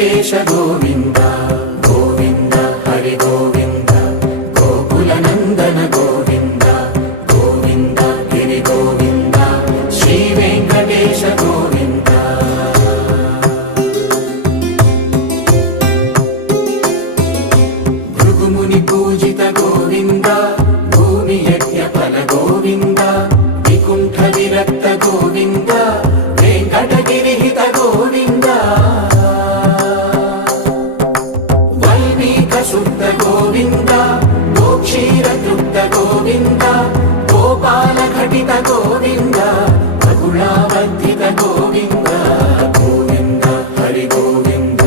వెంకటేశ గోవింద గోవింద హరి గోవింద గోకుల నందన గోవింద గోవింద గిరి గోవింద శ్రీ వెంకటేశ గోవింద భృగుముని పూజిత గోవింద భూమి యజ్ఞ ఫల గోవింద వికుంఠ విరక్త గోవింద వెంకటగిరిహిత గోవింద వల్మీక శుద్ధ గోవింద గోక్షీర తృప్త గోవింద గోపాల ఘటిత గోవింద రఘుళావర్ధిత గోవింద గోవింద హరి గోవింద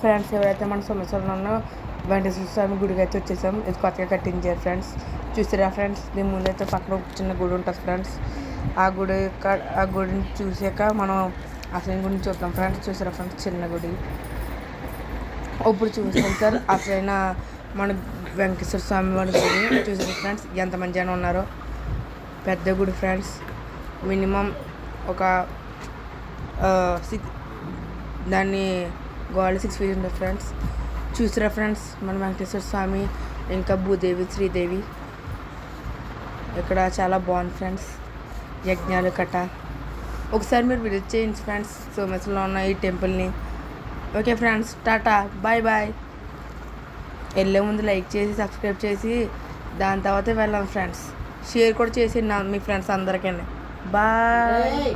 ఫ్రెండ్స్ ఎవరైతే మన సమస్యలు వెంకటేశ్వర స్వామి గుడికి అయితే వచ్చేసాం. ఇది కొత్తగా కట్టించారు ఫ్రెండ్స్. చూసారా ఫ్రెండ్స్, దీని ముందైతే పక్కన ఒక చిన్న గుడి ఉంటుంది ఫ్రెండ్స్. ఆ గుడిని చూసాక మనం అసలు గుడిని చూద్దాం ఫ్రెండ్స్. చూసారా ఫ్రెండ్స్, చిన్న గుడి. ఇప్పుడు చూసాం సార్ అసలైన మన వెంకటేశ్వర స్వామి వారి గుడి. చూసారా ఫ్రెండ్స్, ఎంతమంది జనం ఉన్నారో. పెద్ద గుడి ఫ్రెండ్స్. మినిమం ఒక దాన్ని గోడ 6 feet ఉంటుంది ఫ్రెండ్స్. చూసారా ఫ్రెండ్స్, మన వెంకటేశ్వర స్వామి ఇంకా భూదేవి శ్రీదేవి ఇక్కడ చాలా బాగుంది ఫ్రెండ్స్. యజ్ఞాలు కట్ట ఒకసారి మీరు విజిట్ చేయండి ఫ్రెండ్స్, సోమేశ్వరంలో ఉన్న ఈ టెంపుల్ని. Okay friends, tata bye bye. వెళ్ళే ముందు లైక్ చేసి సబ్స్క్రైబ్ చేసి దాని తర్వాత వెళ్ళాం ఫ్రెండ్స్. షేర్ కూడా చేసి మీ ఫ్రెండ్స్ అందరికీ. బాయ్.